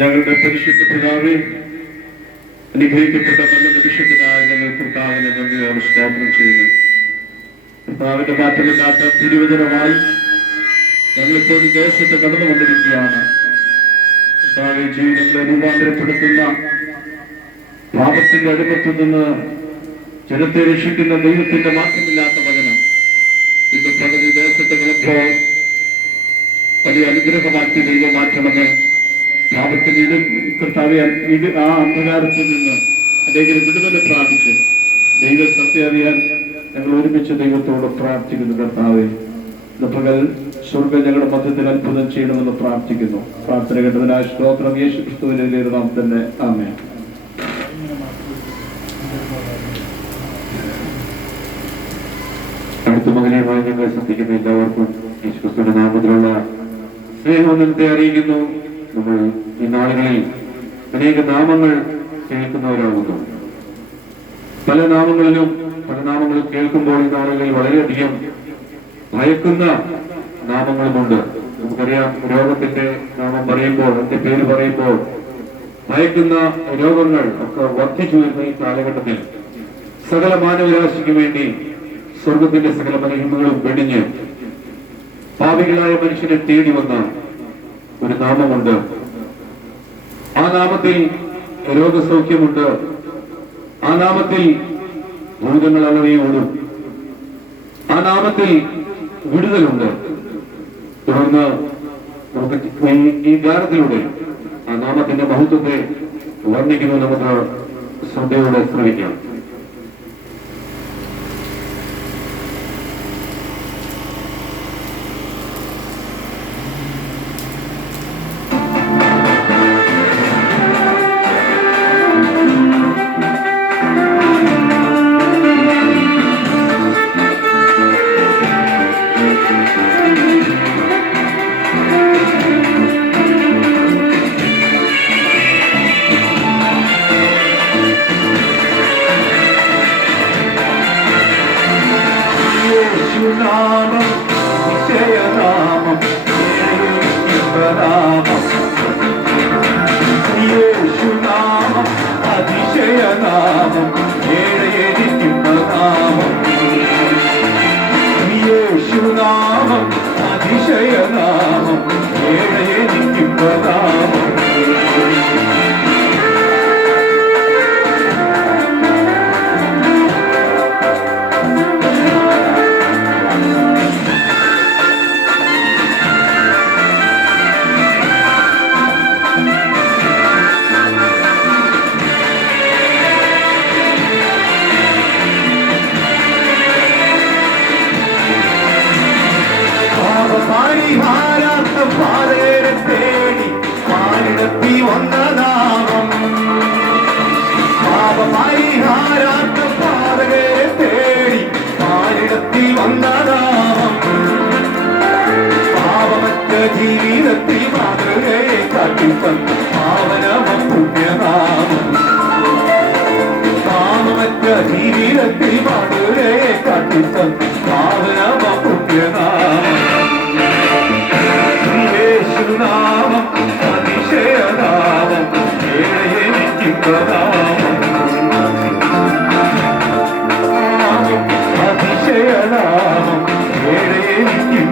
ഞങ്ങളുടെ പരിശുദ്ധ പിതാവേ, അനുഗ്രഹിക്കപ്പെട്ട നല്ല നിമിഷത്തിനായി ഞങ്ങൾ കർത്താവിനെ നന്ദിയോടെ സ്തോത്രം ചെയ്യുന്നു. കർത്താവിന്റെ മാറ്റമില്ലാത്ത തിരുവചനമായി ഞങ്ങളിപ്പോൾ ഈ ദേശത്ത് കടന്നുകൊണ്ടിരിക്കുകയാണ്. കർത്താവെ, ജീവിതങ്ങളെ രൂപാന്തരപ്പെടുത്തുന്ന പാപത്തിന്റെ അടിമത്തിൽ നിന്ന് ജനത്തെ രക്ഷിക്കുന്ന ദൈവത്തിന്റെ മാറ്റമില്ലാത്ത വചനം ഇന്ന് പകുതി ദേശത്ത് കിടപ്പോൾ വലിയ അനുഗ്രഹമാക്കി ദൈവം മാറ്റണമെന്ന് പാപത്തിന് കർത്താവെ ആ അന്ധകാരത്തിൽ നിന്ന് അല്ലെങ്കിൽ വിടുതല പ്രാപിച്ച് ദൈവ സത്യം അറിയാൻ ഞങ്ങൾ ഒരുമിച്ച് ദൈവത്തോട് പ്രാർത്ഥിക്കുന്നു. കർത്താവെ, പകൽ സ്വർഗം ഞങ്ങളുടെ മധ്യത്തിൽ അത്ഭുതം ചെയ്യണമെന്ന് പ്രാർത്ഥിക്കുന്നു. പ്രാർത്ഥന കേട്ടതിനായ സ്തോത്രം. യേശു ക്രിസ്തുവിന്റെ നാമത്തിൽ ആമേൻ. അടുത്ത മകനെയുമായി ഞങ്ങൾ ശ്രദ്ധിക്കുന്ന എല്ലാവർക്കും യേശു ക്രിസ്തുവിന്റെ നാമത്തിലുള്ള സ്നേഹവന്ദനത്തെ അറിയിക്കുന്നു. നമ്മൾ ഈ നാളുകളിൽ അനേക നാമങ്ങൾ കേൾക്കുന്നവരാകുന്നു. പല നാമങ്ങൾ കേൾക്കുമ്പോൾ ഈ നാളുകളിൽ വളരെയധികം ഭയക്കുന്ന നാമങ്ങളുമുണ്ട്. നമുക്കറിയാം, രോഗത്തിന്റെ നാമം പറയുമ്പോൾ, അതിന്റെ പേര് പറയുമ്പോൾ ഭയക്കുന്ന രോഗങ്ങൾ ഒക്കെ വർദ്ധിച്ചു വരുന്ന ഈ കാലഘട്ടത്തിൽ സകല മാനവരാശിക്ക് വേണ്ടി സ്വർഗത്തിന്റെ സകല മഹിമകളും വെടിഞ്ഞ് പാപികളായ മനുഷ്യനെ തേടി വന്ന ഒരു നാമമുണ്ട്. ആ നാമത്തിൽ രോഗസൗഖ്യമുണ്ട്. ആ നാമത്തിൽ ഭൂതങ്ങൾ അലറിയോടും. ആ നാമത്തിൽ വിടുതലുണ്ട്. തുടർന്ന് നമുക്ക് ഈ ഗാനത്തിലൂടെ ആ നാമത്തിന്റെ മഹത്വത്തെ വർണ്ണിക്കുന്നത് നമുക്ക് ശ്രദ്ധയോടെ ശ്രമിക്കാം. ജീവിതത്തിൽ മാതൃകയെ കാട്ടിത്തന്ന പാവനമം പുണ്യനാമം. പാവമറ്റ ജീവിതത്തിൽ മാതൃകയെ കാട്ടിത്തന്ന പാവനമം പുണ്യനാമം. യേശുനാമം അതിശയനാമം, ഏഴയെനിക്കുനാമം. അതിശയനാമം, ഏഴയെനിക്കുനാമം.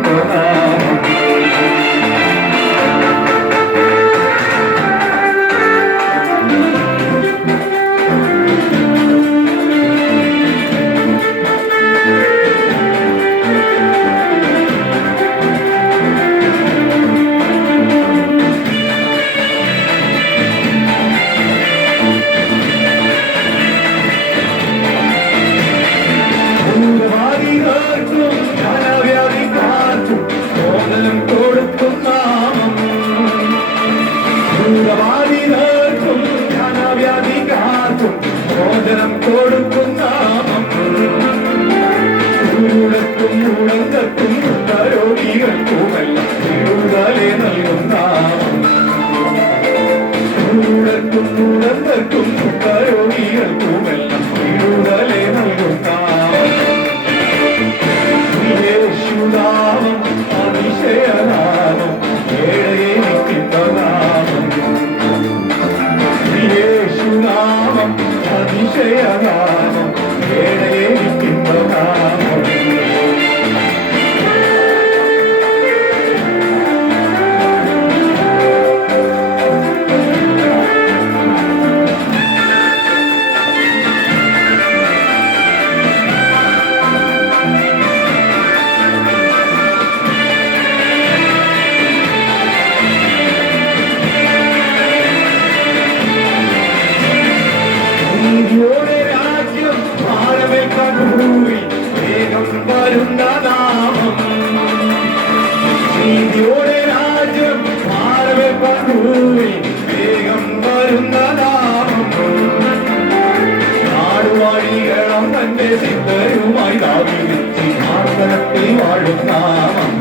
അതിശയനാമം, ഏഴയെനിക്കുനാമം. വേഗം വരുന്ന നാമം നാടുവാഴികളം തന്റെ സിദ്ധരുമായി സിംഹാസനത്തിൽ വാഴും നാമം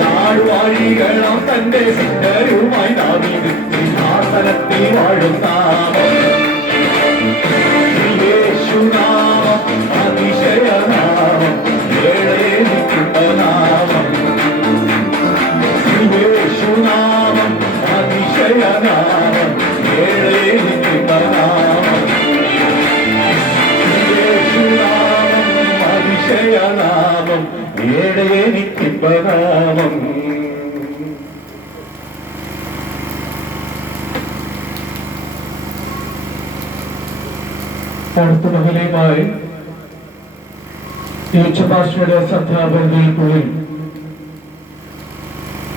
നാടുവാഴികളം തന്റെ സിദ്ധരുമായി സിംഹാസനത്തിൽ വാഴും നാമം യേശുനാമം അതിശയനാമം ഏഴേ നിൽക്കുന്ന നാമം യേശുനാമം അതിശയനാമം ഏഴേ നിൽക്കുന്ന നാമം യേശുനാമം അതിശയനാമം ഏഴേ നിൽക്കുന്ന നാമം. അടുത്ത മഹനീയമായി ഈ ഉച്ചഭാഷയുടെ ശ്രദ്ധാപരിധിയിൽ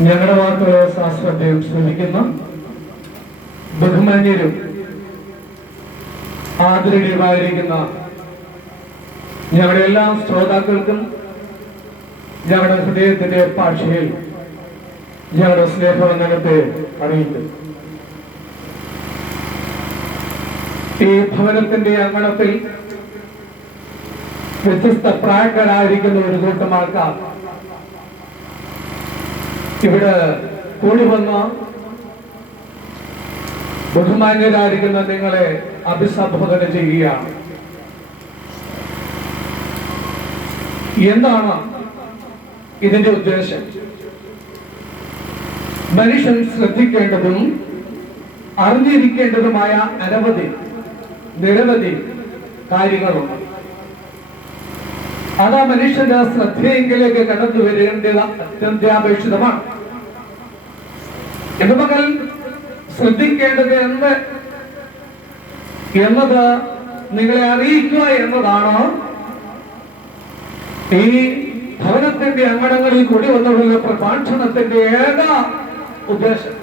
ഞങ്ങളുടെ വാക്കുകളെ സാശ്രദ്ധയും ശ്രമിക്കുന്ന ബഹുമാന്യരും ആദരണീയമായിരിക്കുന്ന ഞങ്ങളുടെ എല്ലാ ശ്രോതാക്കൾക്കും ഞങ്ങളുടെ ഹൃദയത്തിന്റെ ഭാഷയിൽ ഞങ്ങളുടെ സ്നേഹവന്ദനത്തെ അറിയിക്കും. ഈ ഭവനത്തിന്റെ അങ്കണത്തിൽ വ്യത്യസ്ത പ്രായക്കാരായിരിക്കുന്ന ഒരു കൂട്ടം ആൾക്കാർ ഇവിടെ കൂടി വന്ന ബഹുമാന്യരായിരിക്കുന്ന നിങ്ങളെ അഭിസംബോധന ചെയ്യുകയാണ്. എന്താണ് ഇതിന്റെ ഉദ്ദേശം? മനുഷ്യൻ ശ്രദ്ധിക്കേണ്ടതും അറിഞ്ഞിരിക്കേണ്ടതുമായ നിരവധി കാര്യങ്ങളുണ്ട്. അത് ആ മനുഷ്യന്റെ ശ്രദ്ധയെങ്കിലേക്ക് കടന്നു വരേണ്ടത് അത്യന്താപേക്ഷിതമാണ്. എന്റെ മകൾ ശ്രദ്ധിക്കേണ്ടത് എന്നത് നിങ്ങളെ അറിയിക്കുക എന്നതാണ് ഈ ഭവനത്തിന്റെ അങ്കണങ്ങളിൽ കൂടി വന്നുള്ള പ്രഭാഷണത്തിന്റെ ഏക ഉദ്ദേശം.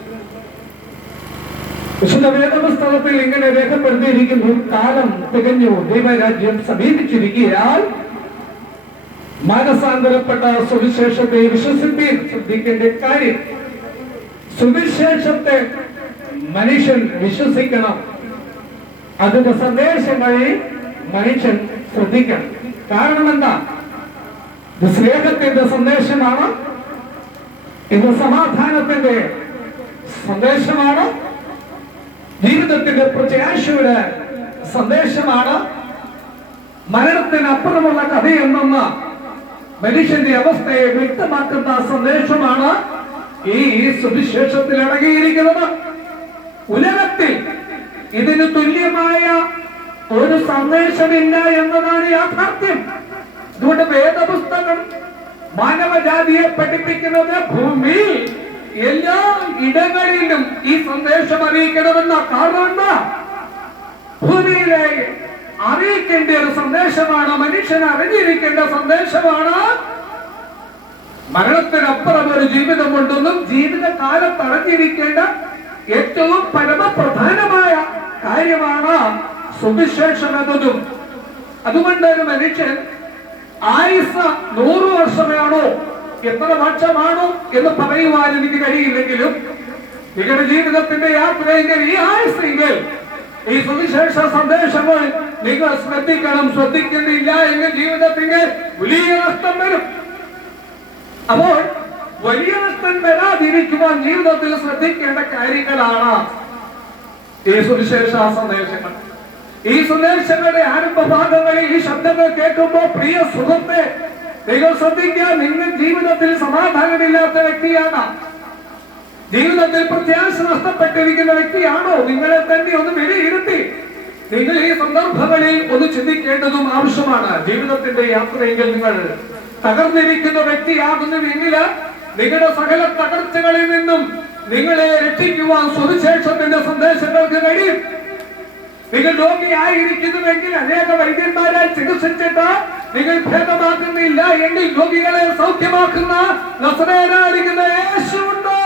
വിശുദ്ധ വേദപുസ്തകത്തിൽ ഇങ്ങനെ രേഖപ്പെടുത്തിയിരിക്കുന്നു: കാലം തികഞ്ഞു, ദൈവരാജ്യം സമീപിച്ചിരിക്കുകയാൽ മാനസാന്തരപ്പെട്ട സുവിശേഷത്തെ വിശ്വസിപ്പീൻ. ശ്രദ്ധിക്കേണ്ട കാര്യം, സുവിശേഷത്തെ മനുഷ്യൻ വിശ്വസിക്കണം. അതിന്റെ സന്ദേശങ്ങളിൽ മനുഷ്യൻ ശ്രദ്ധിക്കണം. കാരണം എന്താ? ഇത് സ്നേഹത്തിന്റെ സന്ദേശമാണ്, ഇത് സമാധാനത്തിന്റെ സന്ദേശമാണ്, ജീവിതത്തിന്റെ പ്രത്യാശയുടെ സന്ദേശമാണ്, മരണത്തിനപ്പുറമുള്ള കഥയെന്ന മനുഷ്യന്റെ അവസ്ഥയെ വ്യക്തമാക്കുന്ന സന്ദേശമാണ് ഈ സുവിശേഷത്തിൽ അടങ്ങിയിരിക്കുന്നത്. ഉലകത്തിൽ ഇതിന് തുല്യമായ ഒരു സന്ദേശമില്ല എന്നതാണ് യാഥാർത്ഥ്യം. അതുകൊണ്ട് വേദപുസ്തകം മാനവജാതിയെ പഠിപ്പിക്കുന്നത് ഭൂമിയിൽ എല്ലാ ഇടങ്ങളിലും ഈ സന്ദേശം അറിയിക്കണമെന്ന. കാരണം എന്താ? ഭൂമിയിലെ അറിയിക്കേണ്ട ഒരു സന്ദേശമാണ്, മനുഷ്യൻ അറിഞ്ഞിരിക്കേണ്ട സന്ദേശമാണ്. മരണത്തിനപ്പുറം ഒരു ജീവിതമുണ്ടെന്നും ജീവിതകാലത്ത് അറിഞ്ഞിരിക്കേണ്ട ഏറ്റവും പരമപ്രധാനമായ കാര്യമാണ് സുവിശേഷം എന്നതും. അതുകൊണ്ട് ഒരു മനുഷ്യൻ ആയുസ് 100 വർഷമാണോ എത്ര വർഷമാണോ എന്ന് പറയുവാൻ എനിക്ക് കഴിയില്ലെങ്കിലും നിങ്ങളുടെ ജീവിതത്തിന്റെ യാത്രയെങ്കിൽ ഈ ആയുസെങ്കിൽ ഈ സുവിശേഷ സന്ദേശങ്ങൾ നിങ്ങൾ ശ്രദ്ധിക്കണം. ശ്രദ്ധിക്കുന്നില്ല എങ്കിൽ ജീവിതത്തിന്റെ വലിയ നഷ്ടം വരും. അപ്പോൾ വലിയ നഷ്ടം വരാതിരിക്കുവാൻ ജീവിതത്തിൽ ശ്രദ്ധിക്കേണ്ട കാര്യങ്ങളാണ് ഈ സുവിശേഷ സന്ദേശങ്ങൾ. ഈ സന്ദേശങ്ങളുടെ ആരംഭ ഭാഗങ്ങളിൽ ഈ ശബ്ദങ്ങൾ കേൾക്കുമ്പോൾ പ്രിയ സുഹൃത്തെ, നിങ്ങൾ ശ്രദ്ധിക്കുക. നിങ്ങൾ ജീവിതത്തിൽ സമാധാനമില്ലാത്ത വ്യക്തിയാണ്, ജീവിതത്തിൽ പ്രത്യാശ നഷ്ടപ്പെട്ടിരിക്കുന്ന വ്യക്തിയാണോ? നിങ്ങളെ തന്നെ ഒന്ന് വിലയിരുത്തി നിങ്ങൾ ഈ സന്ദർഭങ്ങളിൽ ഒന്ന് ചിന്തിക്കേണ്ടതും ആവശ്യമാണ്. ജീവിതത്തിന്റെ യാത്രയെങ്കിൽ നിങ്ങൾ തകർന്നിരിക്കുന്ന വ്യക്തിയാകുന്നുവെങ്കിൽ നിങ്ങളുടെ സകല തകർച്ചകളിൽ നിന്നും നിങ്ങളെ രക്ഷിക്കുവാൻ സുവിശേഷത്തിന്റെ സന്ദേശങ്ങൾക്ക് കഴിയും. നിങ്ങൾ രോഗിയായിരിക്കുന്നുവെങ്കിൽ അനേക വൈദ്യന്മാരെ ചികിത്സിച്ചിട്ട് നിങ്ങൾ ഭേദമാക്കുന്നില്ല എങ്കിൽ രോഗികളെ സൗഖ്യമാക്കുന്ന നസറേയനായിരിക്കുന്ന യേശുവുണ്ട്.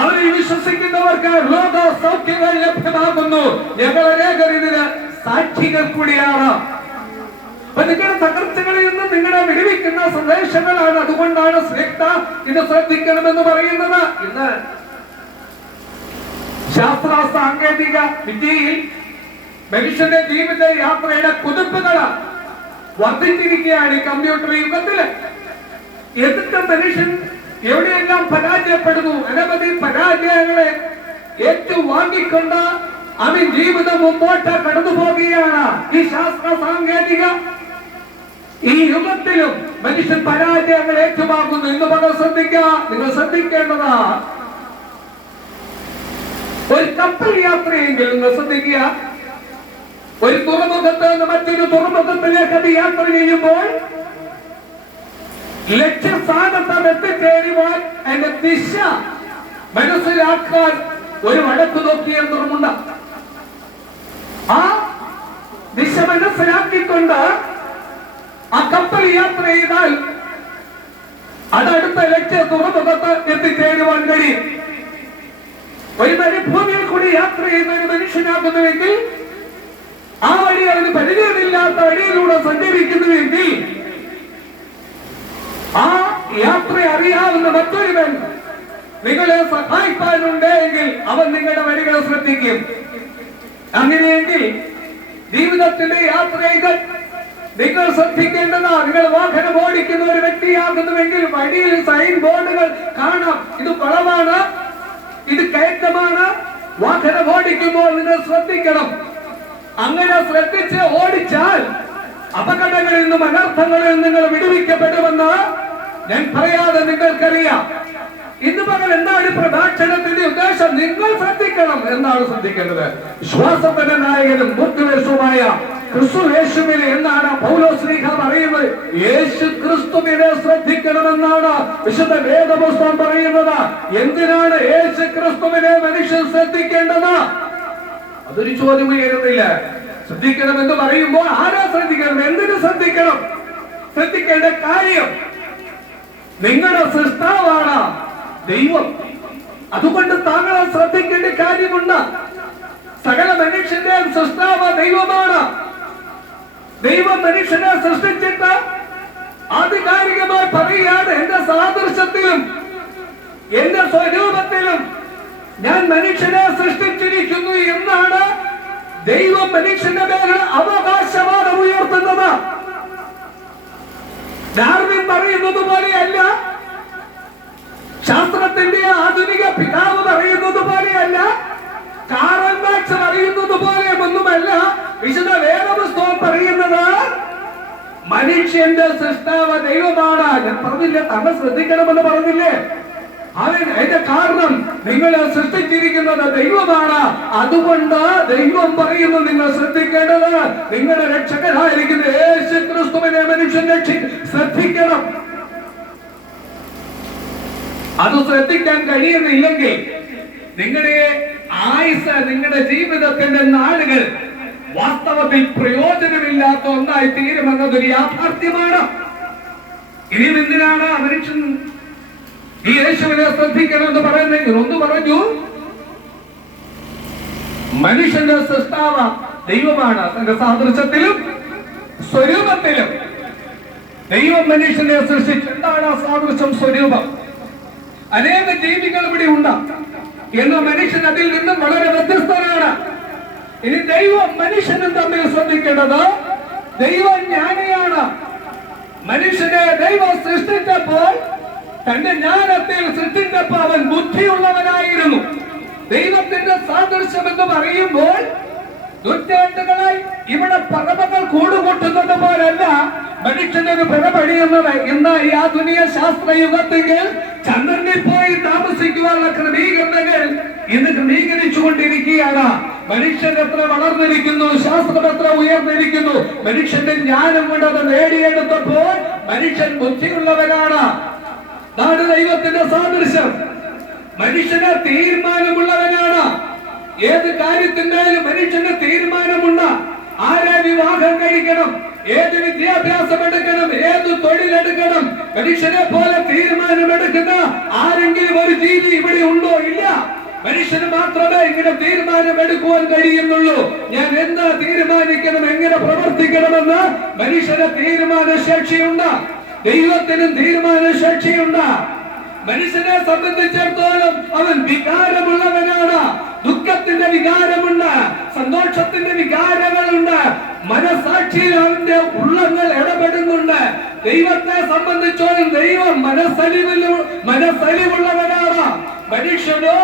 അവരിൽ വിശ്വസിക്കുന്നവർക്ക് രോഗ സൗഖ്യങ്ങൾ ലഭ്യമാകുന്നു. ഞങ്ങൾ അനേകർ ഇതിന് സാക്ഷികൾ കൂടിയാണ്. അപ്പൊ നിങ്ങളുടെ തകർച്ചകളിൽ നിന്ന് നിങ്ങളെ വിടുവിക്കുന്ന സന്ദേശങ്ങളാണ്. അതുകൊണ്ടാണ് ശ്രേഷ്ഠ ഇത് ശ്രദ്ധിക്കണമെന്ന് പറയുന്നത്. ഇന്ന് ശാസ്ത്ര സാങ്കേതിക വിദ്യയിൽ മനുഷ്യന്റെ ജീവിത യാത്രയുടെ കുതിപ്പുകൾ വർദ്ധിച്ചിരിക്കുകയാണ്. ഈ കമ്പ്യൂട്ടർ യുഗത്തില് എന്നിട്ട് മനുഷ്യൻ എവിടെയെല്ലാം പരാജയപ്പെടുന്നു. അനവധി പരാജയങ്ങളെ ഏറ്റുവാങ്ങിക്കൊണ്ട് അവൻ ജീവിതം മുമ്പോട്ട് കടന്നു പോകുകയാണ്. ഈ ശാസ്ത്ര സാങ്കേതിക ഈ യുഗത്തിലും മനുഷ്യൻ പരാജയങ്ങൾ ഏറ്റുവാങ്ങുന്നു. ഇന്ന് പകൽ ശ്രദ്ധിക്കുക, നിങ്ങൾ ശ്രദ്ധിക്കേണ്ടതാ. ഒരു കപ്പൽ യാത്രയെങ്കിൽ നിങ്ങൾ ശ്രദ്ധിക്കുക, ഒരു തുറമുഖത്ത് നിന്ന് മറ്റൊരു തുറമുഖത്തിലേക്ക് അത് യാത്ര ചെയ്യുമ്പോൾ ലക്ഷ്യസ്ഥാനത്ത് എത്തിച്ചേരുവാൻ അതിന്റെ ദിശ മനസ്സിലാക്കാൻ ഒരു വടക്ക് നോക്കിയ യന്ത്രമുണ്ട്. ആ ദിശ മനസ്സിലാക്കിക്കൊണ്ട് ആ കപ്പൽ യാത്ര ചെയ്താൽ അതടുത്ത ലക്ഷ്യ തുറമുഖത്ത് എത്തിച്ചേരുവാൻ കഴിയും. ഒരു മരുഭൂമിയിൽ കൂടി യാത്ര ചെയ്യുന്ന ഒരു മനുഷ്യനാകുന്നുവെങ്കിൽ, ആ വഴി അവന് പരിചയമില്ലാത്ത വഴിയിലൂടെ സഞ്ചരിക്കുന്നുവെങ്കിൽ, ആ യാത്ര അറിയാവുന്ന മറ്റൊരുവൻ നിങ്ങളെ സഹായിക്കാനുണ്ടെങ്കിൽ അവൻ നിങ്ങളുടെ വഴികളെ ശ്രദ്ധിക്കും. അങ്ങനെയെങ്കിൽ ജീവിതത്തിന്റെ യാത്രകൾ നിങ്ങൾ ശ്രദ്ധിക്കേണ്ടതാ. നിങ്ങൾ വാഹനം ഓടിക്കുന്ന ഒരു വ്യക്തിയാകുന്നുവെങ്കിൽ വഴിയിൽ സൈൻ ബോർഡുകൾ കാണാം. ഇത് വളവാണ്, ഇത് കയറ്റമാണ്. വാഹനം ഓടിക്കുമ്പോൾ നിങ്ങൾ ശ്രദ്ധിക്കണം. അങ്ങനെ ശ്രദ്ധിച്ച് ഓടിച്ചാൽ അപകടങ്ങളിൽ നിന്നും അനർത്ഥങ്ങളിൽ നിന്നും നിങ്ങൾ വിടുവിക്കപ്പെടുമെന്ന് ഞാൻ പറയാതെ നിങ്ങൾക്കറിയാം. ഇന്ന് പകൽ എന്താണ് പ്രഭാഷണത്തിന്റെ ഉദ്ദേശം? നിങ്ങൾ ശ്രദ്ധിക്കണം. എന്താണ് ശ്രദ്ധിക്കേണ്ടത്? ശ്വാസത്തിന്റെ നായകനും മുത്തുവേഷവുമായ ക്രിസ്തു യേശുവിനെ എന്നാണ് പൗലോസ്ലീഹ പറയുന്നത്. യേശു ക്രിസ്തുവിനെ ശ്രദ്ധിക്കണമെന്നാണ് വിശുദ്ധ വേദപുസ്തകം പറയുന്നത്. എന്തിനാണ് യേശു ക്രിസ്തുവിനെ മനുഷ്യൻ ശ്രദ്ധിക്കേണ്ടത്? അതൊരു ചോദ്യം ഉയരുന്നില്ല. ശ്രദ്ധിക്കണം എന്ന് പറയുമ്പോൾ ആരാ ശ്രദ്ധിക്കണം? എന്തിനു ശ്രദ്ധിക്കണം? ശ്രദ്ധിക്കേണ്ട കാര്യം നിങ്ങളുടെ സൃഷ്ടാവാണ് ദൈവം. അതുകൊണ്ട് താങ്കളെ ശ്രദ്ധിക്കേണ്ട കാര്യമുണ്ട്. സകല മനുഷ്യന്റെ സൃഷ്ടാവ് ദൈവമാണ്. ദൈവം മനുഷ്യനെ സൃഷ്ടിച്ചിട്ട് ആധികാരികമായി പറയുകയാണ്, എന്റെ സാദൃശ്യത്തിലും എന്റെ സ്വരൂപത്തിലും ഞാൻ മനുഷ്യനെ സൃഷ്ടിച്ചിരിക്കുന്നു എന്നാണ് ദൈവം മനുഷ്യന്റെ പേരിൽ അവകാശവാദം ഉയർത്തുന്നത്. ഡാർവിൻ പറയുന്നത് പോലെയല്ല, ശാസ്ത്രത്തിന്റെ ആധുനിക പിതാവ് പറയുന്നത് പോലെയല്ല, കാറൽ മാർക്സ് പറയുന്നത് പോലെ ഒന്നുമല്ല. വിശുദ്ധ വേദപുസ്തകം പറയുന്നത് മനുഷ്യന്റെ സൃഷ്ടാവ് ദൈവമാണ്. ഞാൻ പറഞ്ഞില്ല, താങ്കൾ ശ്രദ്ധിക്കണമെന്ന് പറഞ്ഞില്ലേ? അതിന്റെ കാരണം നിങ്ങളെ സൃഷ്ടിച്ചിരിക്കുന്നത് ദൈവമാണ്. അതുകൊണ്ട് ദൈവം പറയുന്നു നിങ്ങൾ ശ്രദ്ധിക്കേണ്ടത് നിങ്ങളുടെ രക്ഷകനായിരിക്കുന്ന യേശു ക്രിസ്തുവിനെ മനുഷ്യൻ ശ്രദ്ധിക്കണം. അത് ശ്രദ്ധിക്കാൻ കഴിയുന്നില്ലെങ്കിൽ നിങ്ങളുടെ ആയുസ്, നിങ്ങളുടെ ജീവിതത്തിന്റെ നാളുകൾ വാസ്തവത്തിൽ പ്രയോജനമില്ലാത്ത ഒന്നായി തീരുമെന്നതൊരു യാഥാർത്ഥ്യമാണ്. ഇനിയും എന്തിനാണ് മനുഷ്യൻ ഈ യേശുവിനെ ശ്രദ്ധിക്കണമെന്ന് പറയുന്നത്? ഒന്ന് പറഞ്ഞു, മനുഷ്യന്റെ സൃഷ്ടാവ് ദൈവമാണ്. തന്റെ സാദൃശ്യത്തിലും സ്വരൂപത്തിലും ദൈവം മനുഷ്യനെ സൃഷ്ടിച്ചു. എന്താണ് ആ സാദൃശ്യം, സ്വരൂപം? അനേക ജീവികൾ ഇവിടെ ഉണ്ട്. എന്ന മനുഷ്യൻ അതിൽ നിന്നും വളരെ വ്യത്യസ്തനാണ്. ഇനി ദൈവം മനുഷ്യനും തമ്മിൽ ശ്രദ്ധിക്കേണ്ടത്, ദൈവം ജ്ഞാനിയാണ്. മനുഷ്യനെ ദൈവം സൃഷ്ടിച്ചപ്പോൾ തന്റെ ജ്ഞാനത്തിൽ സൃഷ്ടിച്ചപ്പോൾ അവൻ ബുദ്ധിയുള്ളവനായിരുന്നു. ദൈവത്തിന്റെ സാദൃശ്യം എന്ന് പറയുമ്പോൾ നൂറ്റാണ്ടുകളായി ഇവിടെ പറവകൾ കൂടുകൂട്ടുന്നത് പോലല്ല മനുഷ്യനൊരു പിറപടിയുന്നത്. ഇന്ന് ഈ ആധുനിക ശാസ്ത്രയുഗത്തിൽ ചന്ദ്രനിൽ പോയി താമസിക്കുവാനുള്ള ക്രമീകരണങ്ങൾ ഇന്ന് ക്രമീകരിച്ചുകൊണ്ടിരിക്കുകയാണ്. മനുഷ്യൻ എത്ര വളർന്നിരിക്കുന്നു, ശാസ്ത്രം എത്ര ഉയർന്നിരിക്കുന്നു. മനുഷ്യന്റെ ജ്ഞാനം കൊണ്ട് അത് നേടിയെടുത്തപ്പോൾ മനുഷ്യൻ ബുദ്ധിയുള്ളവനാണ്. അതാണ് ദൈവത്തിന്റെ സാദൃശ്യം. മനുഷ്യന് തീരുമാനമുള്ളവനാണ്. ഏത് കാര്യത്തിന്റെയും മനുഷ്യന് തീരുമാനമുണ്ട്. ആരെ വിവാഹം കഴിക്കണം, ഏത് വിദ്യാഭ്യാസം എടുക്കണം, ഏത് തൊഴിലെടുക്കണം, മനുഷ്യനെ പോലെ തീരുമാനമെടുക്കുന്ന ആരെങ്കിലും ഒരു ജീവി ഇവിടെ ഉണ്ടോ? ഇല്ല. മനുഷ്യന് മാത്രമേ ഇങ്ങനെ തീരുമാനമെടുക്കുവാൻ കഴിയുന്നുള്ളൂ. ഞാൻ എന്താ തീരുമാനിക്കണം, എങ്ങനെ പ്രവർത്തിക്കണമെന്ന് മനുഷ്യന് തീരുമാന ശേഷിയുണ്ട്. ദൈവത്തിനും തീരുമാന ശേഷിയുണ്ട്. മനുഷ്യനെ സംബന്ധിച്ചിടത്തോളം അവൻ വികാരമുള്ളവനാണ്. ദുഃഖത്തിന്റെ വികാരമുണ്ട്, സന്തോഷത്തിന്റെ വികാരങ്ങളുണ്ട്. മനസാക്ഷിയിൽ അവന്റെ ഉള്ളങ്ങൾ ഇടപെടുന്നുണ്ട്. ദൈവത്തെ സംബന്ധിച്ചോളം ദൈവം മനസ്സലിവുള്ളവനാണ്, മനുഷ്യനോ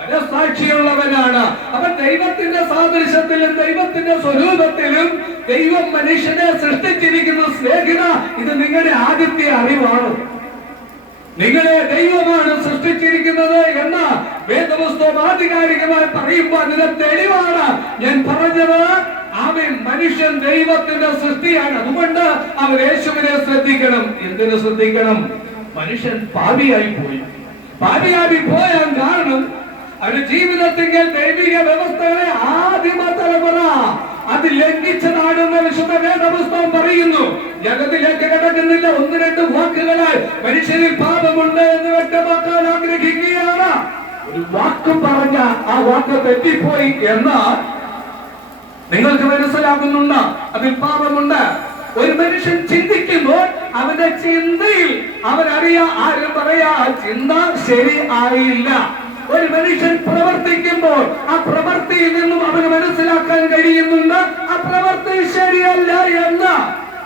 മനസാക്ഷിയുള്ളവനാണ്. അവൻ ദൈവത്തിന്റെ സാദൃശ്യത്തിലും ദൈവത്തിന്റെ സ്വരൂപത്തിലും ദൈവം മനുഷ്യനെ സൃഷ്ടിച്ചിരിക്കുന്ന സ്നേഹിത, ഇത് നിങ്ങളുടെ ആദ്യത്തെ അറിവാണ്. നിങ്ങളെ ദൈവമാണ് സൃഷ്ടിച്ചിരിക്കുന്നത് എന്ന് വേദപുസ്തകം ആധികാരികമായി പറയുമ്പോൾ അതിന്റെ തെളിവാണ് ഞാൻ പറഞ്ഞത്. അവൻ മനുഷ്യൻ ദൈവത്തിന്റെ സൃഷ്ടിയാണ്. അതുകൊണ്ട് അവൻ യേശുവിനെ ശ്രദ്ധിക്കണം. എന്തിനു ശ്രദ്ധിക്കണം? മനുഷ്യൻ പാപിയായി പോയി. പാപിയായി പോയാൻ കാരണം അവരുടെ ജീവിതത്തിൽ ദൈവിക വ്യവസ്ഥകളെ ആദിമ തലമുറ അത് ലംഘിച്ചതാണെന്ന് വിശുദ്ധ വേദപുസ്തകം പറയുന്നു. ജഗത്തിലേക്ക് കിടക്കുന്നില്ല. 1-2 വാക്കുകളാൽ മനുഷ്യനിൽ പാപമുണ്ട് എന്ന് വ്യക്തമാക്കാൻ ആഗ്രഹിക്കുകയാണ്. ഒരു വാക്ക് പറഞ്ഞ ആ വാക്ക് തെറ്റിപ്പോയി എന്ന് നിങ്ങൾക്ക് മനസ്സിലാകുന്നുണ്ട്. അതിൽ പാപമുണ്ട്. ഒരു മനുഷ്യൻ ചിന്തിക്കുമ്പോൾ അവന്റെ ചിന്തയിൽ അവനറിയാ, ആരും പറയാ ആ ചിന്ത ശരി ആയില്ല. ഒരു മനുഷ്യൻ പ്രവർത്തിക്കുമ്പോൾ ആ പ്രവൃത്തിയിൽ നിന്നും അവന് മനസ്സിലാക്കാൻ കഴിയുന്നുണ്ട് ആ പ്രവൃത്തി ശരിയല്ല എന്ന്.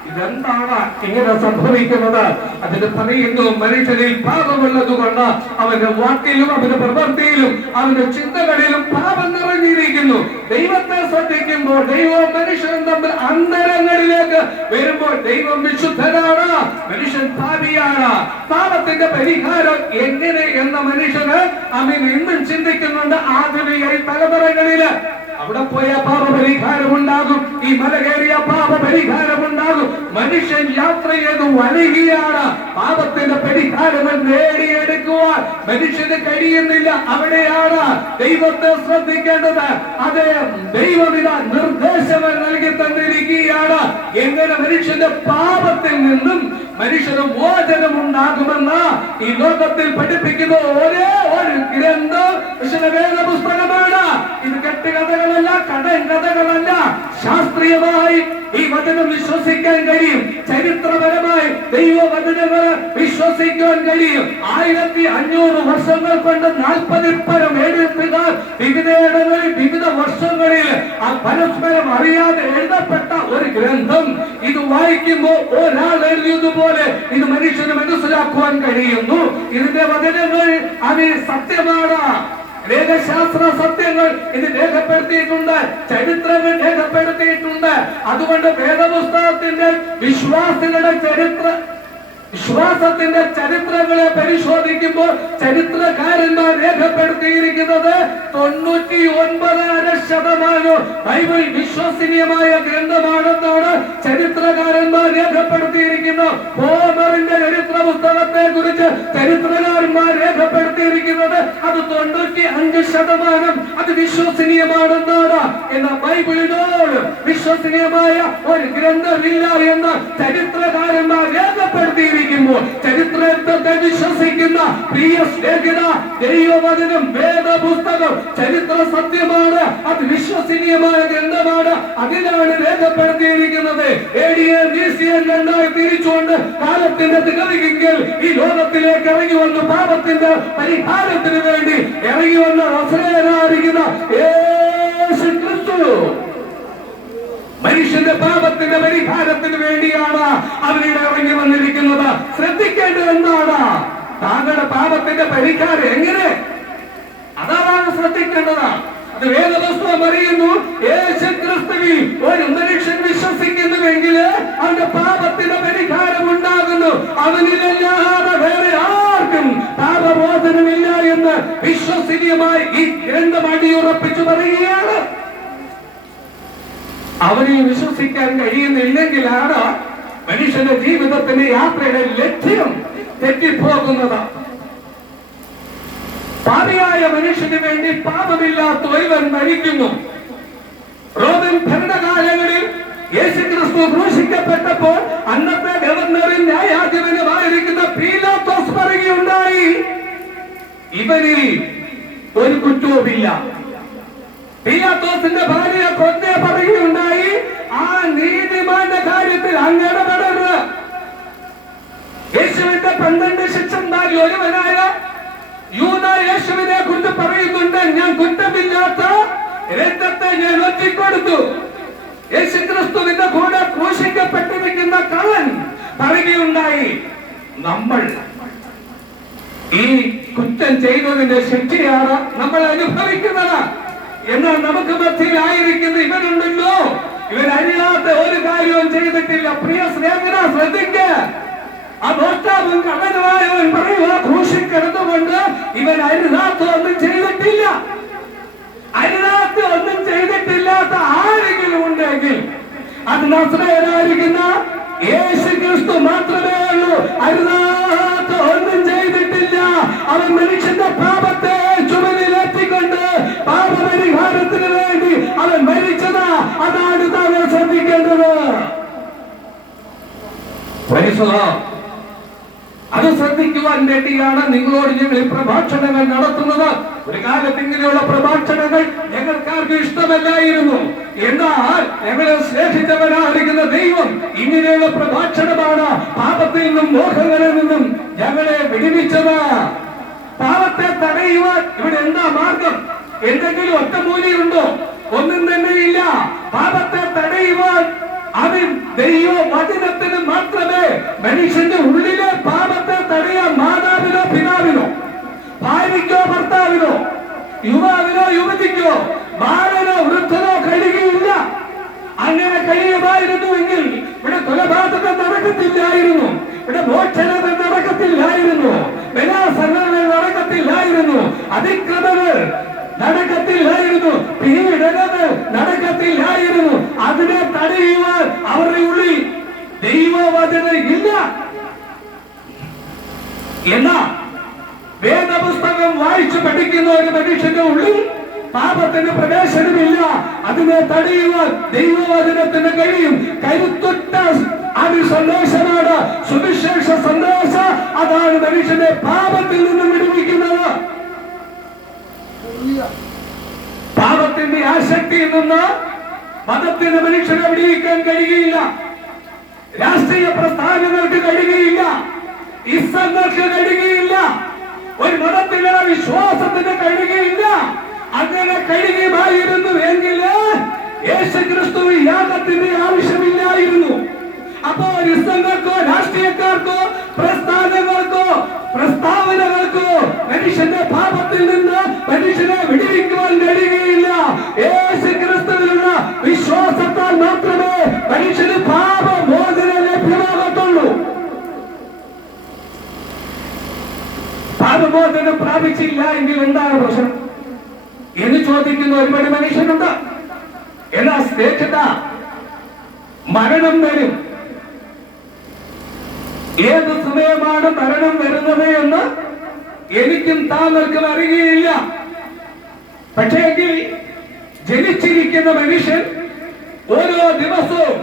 ഇതെന്താണ് ഇങ്ങനെ സംഭവിക്കുന്നത്? അതിന് പറയുന്നു, മനുഷ്യനിൽ പാപമുള്ളത് കൊണ്ട് അവന്റെ വാക്കിലും അവന്റെ പ്രവൃത്തിയിലും അവന്റെ ചിന്തകളിലും പാപം നിറഞ്ഞിരിക്കുന്നു. ദൈവത്തെ ശ്രദ്ധിക്കുമ്പോൾ ദൈവവും മനുഷ്യനും തമ്മിൽ അന്തരങ്ങളിലേക്ക് വരുമ്പോൾ ദൈവം വിശുദ്ധനാണ്, മനുഷ്യൻ പാപിയാണ്. പാപത്തിന്റെ പരിഹാരം എങ്ങനെ എന്ന മനുഷ്യന് അവൻ ഇന്നും ചിന്തിക്കുന്നുണ്ട്. ആധുനിക തലമുറകളില് അവിടെ പോയ പാപപരിഹാരം ഉണ്ടാകും, ഈ മല കയറിയ പാപപരിഹാരം ഉണ്ടാകും. മനുഷ്യൻ യാത്ര ചെയ്ത് വരികയാണ്. പാപത്തിന്റെ പരിഹാരം നേടിയെടുക്കുവാൻ മനുഷ്യന് കഴിയുന്നില്ല. അവിടെയാണ് ദൈവത്തെ ശ്രദ്ധിക്കേണ്ടത്. അത് ദൈവവിധ നിർദ്ദേശങ്ങൾ നൽകി തന്നിരിക്കുകയാണ്. എങ്ങനെ മനുഷ്യന്റെ പാപത്തിൽ നിന്നും മനുഷ്യന് മോചനം ഉണ്ടാകുമെന്ന് ഈ ലോകത്തിൽ പഠിപ്പിക്കുന്ന ഒരേ ഒരു ഗ്രന്ഥം വിശുദ്ധ വേദ പുസ്തകമാണ്. ഇത് കെട്ടുകഥകളല്ല, കഥകളല്ല. ശാസ്ത്രീയമായി ഈ വചനം വിശ്വസിക്കാൻ കഴിയും. ചരിത്രപരമായി ദൈവവചനങ്ങൾ വിശ്വസിക്കാൻ കഴിയും. 1500 വർഷങ്ങൾ കൊണ്ട് 40-ൽ പരം എഴുത്തുകാർ വിവിധയിടങ്ങളിൽ വിവിധ വർഷങ്ങളിൽ ആ പരസ്പരം അറിയാതെ എഴുതപ്പെട്ട ഒരു ഗ്രന്ഥം. ഇത് വായിക്കുമ്പോൾ ഒരാൾ എഴുതിയതുപോലെ ഇത് മനുഷ്യന് മനസ്സിലാക്കുവാൻ കഴിയുന്നു. ഇതിന്റെ വചനങ്ങൾ അത് സത്യമാണ്. വേദശാസ്ത്ര സത്യങ്ങൾ ഇത് രേഖപ്പെടുത്തിയിട്ടുണ്ട്, ചരിത്രങ്ങൾ രേഖപ്പെടുത്തിയിട്ടുണ്ട്. അതുകൊണ്ട് വേദപുസ്തകത്തിന്റെ വിശ്വാസത്തിന്റെ ചരിത്രങ്ങളെ പരിശോധിക്കുമ്പോൾ ചരിത്രകാരന്മാർ രേഖപ്പെടുത്തിയിരിക്കുന്നത് 99.5% ബൈബിൾ വിശ്വസനീയമായ ഗ്രന്ഥമാണെന്നാണ് ചരിത്രകാരന്മാർ രേഖപ്പെടുത്തിയിരിക്കുന്നത്. ഹോമറിന്റെ ചരിത്ര പുസ്തകത്തെ കുറിച്ച് ചരിത്രകാരന്മാർ രേഖപ്പെടുത്തിയിരിക്കുന്നത് അത് 95% അത് വിശ്വസനീയമാണെന്നാണ്. എന്നാൽ ബൈബിളിനോട് വിശ്വസനീയമായ ഒരു ഗ്രന്ഥമില്ല എന്ന് ചരിത്രകാരന്മാർ രേഖപ്പെടുത്തിയിരിക്കുന്നു. ചരിത്രത്തെ വിശ്വസിക്കുന്ന പ്രിയ സ്നേഹിത, ദൈവവചനം വേദപുസ്തകം ചരിത്ര സത്യമാണ്, അത് വിശ്വസനീയമായ ഗ്രന്ഥമാണ്. അതിലാണ് രേഖപ്പെടുത്തിയിരിക്കുന്നത്. രണ്ടായി തിരിച്ചുകൊണ്ട് കാലത്തിന്റെ തികവിങ്കിൽ ഈ ലോകത്തിലേക്ക് ഇറങ്ങി വന്ന് പാപത്തിന്റെ പരിഹാരത്തിന് വേണ്ടി ഇറങ്ങി വന്ന നസറേയനായിരിക്കുന്ന യേശു ക്രിസ്തു മനുഷ്യന്റെ പാപത്തിന്റെ പരിഹാരത്തിന് വേണ്ടിയാണ് അവരുടെ ഇറങ്ങി വന്നിരിക്കുന്നത്. ശ്രദ്ധിക്കേണ്ടത് എന്താണ്? താങ്കളുടെ പാപത്തിന്റെ പരിഹാരം എങ്ങനെ? അതാണ് ശ്രദ്ധിക്കേണ്ടത്. അത് വേദപുസ്തകം അറിയുന്നു. യേശു ക്രിസ്തുവിൽ ഒരു മനുഷ്യൻ വിശ്വസിക്കുന്നുവെങ്കിൽ അവന്റെ പാപത്തിന്റെ പരിഹാരം ഉണ്ടാകുന്നു. അവനിലല്ലാതെ വേറെ ആർക്കും പാപമോചനമില്ല എന്ന് വിശ്വസനീയമായി ഈ ഗ്രന്ഥം അടിയുറപ്പിച്ചു പറയുകയാണ്. അവനെ വിശ്വസിക്കാൻ കഴിയുന്നില്ലെങ്കിലാണ് മനുഷ്യന്റെ ജീവിതത്തിന്റെ യാത്രയുടെ ലക്ഷ്യം തെറ്റിപ്പോകുന്നത്. പാപിയായ മനുഷ്യന് വേണ്ടി പാപമില്ലാത്ത ഒരുവൻ മരിക്കുന്നു. റോമൻ ഭരണകാലങ്ങളിൽ യേശുക്രിസ്തു ക്രൂശിക്കപ്പെട്ടപ്പോൾ അന്നത്തെ ഗവർണറും ന്യായാധിപനുമായിരിക്കുന്ന പീലാത്തോസ് പറയുകയുണ്ടായി, ഇവനിൽ ഒരു കുറ്റവും യാക്കോബില്ല. പീലാത്തോസിന്റെ ഭാര്യ കൊന്നേ പറയുകയുണ്ടായി, ആ നീതിമാന്റെ കാര്യത്തിൽ അങ്ങ് ഇടപെടരുത്. യേശുവിന്റെ 12 ശിഷ്യന്മാരിൽ ഒരുവനായ യൂദ യേശുവിനെ കുറിച്ച് പറയുന്നുണ്ട്, ഞാൻ കുറ്റമില്ലാത്ത രക്തത്തെ ഞാൻ ഒറ്റിക്കൊടുത്തു. യേശുക്രിസ്തുവിന്റെ കൂടെ ക്രൂശിക്കപ്പെട്ടിരിക്കുന്ന കള്ളൻ പറയുകയുണ്ടായി, നമ്മൾ ഈ കുറ്റം ചെയ്തതിന്റെ ശിക്ഷയാണ് നമ്മൾ അനുഭവിക്കുന്നത്. എന്നാൽ നമുക്ക് മധ്യയിലായിരിക്കുന്ന ഇവനുണ്ടല്ലോ, ഇവൻ അറിയാത്ത ഒരു കാര്യവും ചെയ്തിട്ടില്ല. പ്രിയ സ്നേഹിത, ശ്രദ്ധിക്ക്. ആ ഭർത്താവും കള്ളനുമായവൻ പറയുക, ക്രൂശിക്കിടന്നുകൊണ്ട് ഇവൻ അരുതാത്ത ഒന്നും ചെയ്തിട്ടില്ല. അരുതാത്ത ഒന്നും ചെയ്തിട്ടില്ലാത്ത ആരെങ്കിലും ഉണ്ടെങ്കിൽ അത് നസറേയനായിരിക്കുന്ന യേശുക്രിസ്തു മാത്രമേ ഉള്ളൂ. അരുതാത്ത ഒന്നും ചെയ്തിട്ടില്ല. അവൻ മനുഷ്യന്റെ പാപത്തെ ചുമലിലേറ്റിക്കൊണ്ട് പാപപരിഹാരത്തിന് വേണ്ടി അവൻ മരിച്ചത്. അതാണ് താങ്കൾ ശ്രദ്ധിക്കേണ്ടത്. അത് ശ്രദ്ധിക്കുവാൻ വേണ്ടിയാണ് നിങ്ങളോട് ഞങ്ങൾ ഈ പ്രഭാഷണങ്ങൾ നടത്തുന്നത്. ഒരു കാലത്ത് ഇങ്ങനെയുള്ള പ്രഭാഷണങ്ങൾ ഞങ്ങൾക്കാർക്കും ഇഷ്ടമല്ലായിരുന്നു. എന്നാൽ ഞങ്ങളെ സ്നേഹിച്ചവനായിരിക്കുന്ന ദൈവം ഇങ്ങനെയുള്ള പ്രഭാഷണമാണ് പാപത്തിൽ നിന്നും മോഹങ്ങളിൽ നിന്നും ഞങ്ങളെ വിടുവിച്ചത്. പാപത്തെ തടയുവാൻ ഇവിടെ എന്താ മാർഗം? എന്തെങ്കിലും ഒറ്റമൂലിയുണ്ടോ? ഒന്നും തന്നെയില്ല. പാപത്തെ തടയുവാൻ അതിൽ ദൈവവചനത്തിന് മാത്രമേ മനുഷ്യന്റെ ഉള്ളിലെ പാപത്തെ തടയാൻ മാതാവിനോ പിതാവിനോ ഭാര്യയ്ക്കോ ഭർത്താവിനോ യുവാവിനോ യുവതിക്കോ ബാലനോ വൃദ്ധനോ കഴിയുകയില്ല. അങ്ങനെ കഴിയുമായിരുന്നുവെങ്കിൽ ഇവിടെ കൊലപാതകം നടക്കത്തില്ലായിരുന്നു, ഇവിടെ മോക്ഷണം നടക്കത്തില്ലായിരുന്നു, ബലാത്സംഗങ്ങൾ നടക്കത്തില്ലായിരുന്നു, അതിക്രമങ്ങൾ നടക്കത്തില്ലായിരുന്നു, പീഡനങ്ങൾ നടക്കത്തില്ലായിരുന്നു. അതിനെ തടയുവാൻ അവരുടെ ഉള്ളിൽ ദൈവവചനം ഇല്ല. എന്നാ വേദപുസ്തകം വായിച്ചു പഠിക്കുന്ന ഒരു മനുഷ്യന്റെ ഉള്ളിൽ പാപത്തിന് പ്രവേശനമില്ല. അതിനെ തടയുവാൻ ദൈവവചനത്തിന് കഴിയും. കരുത്തുറ്റ സന്ദേശമാണ് സുവിശേഷ സന്ദേശം. അതാണ് മനുഷ്യനെ പാപത്തിൽ നിന്നും വിടുവിക്കുന്നത്. പാപത്തിന്റെ ആസക്തിയിൽ നിന്ന് മതത്തിന് മനുഷ്യനെ വിടുവിക്കാൻ കഴിയുകയില്ല. രാഷ്ട്രീയ പ്രസ്ഥാനങ്ങൾക്ക് കഴിയുകയില്ല. ഇസ്ലാങ്ങൾക്ക് കഴിയുകയില്ല. ഒരു മതത്തിലെ വിശ്വാസത്തിന് കഴിയുകയില്ല. അങ്ങനെ കഴിയുമായിരുന്നു എങ്കിൽ യേശുക്രിസ്തു യാഗത്തിന്റെ ആവശ്യമില്ലായിരുന്നു. അപ്പോൾ ഇസ്ലാങ്ങൾക്കോ രാഷ്ട്രീയക്കാർക്കോ പ്രസ്ഥാനങ്ങൾക്കോ പ്രസ്താവനകൾക്കോ മനുഷ്യന്റെ പാപത്തിൽ നിന്ന് മനുഷ്യനെ വിടുവിക്കുവാൻ കഴിയുകയില്ല. യേശുക്രിസ്തുവിലുള്ള വിശ്വാസത്താൽ മാത്രമേ മനുഷ്യന് പാപമോചനം ലഭ്യമാകത്തുള്ളൂ. പാപമോചനം പ്രാപിച്ചില്ല എങ്കിൽ എന്താണ് പ്രശ്നം എന്ന് ചോദിക്കുന്ന ഒരുപാട് മനുഷ്യനുണ്ട്. എന്നാ സ്നേഹിത, മരണം വരും. ഏത് സമയമാണ് മരണം വരുന്നത് എന്ന് എനിക്കും താങ്കൾക്കും അറിയുകയില്ല. പക്ഷേ ജനിച്ചിരിക്കുന്ന മനുഷ്യൻ ഓരോ ദിവസവും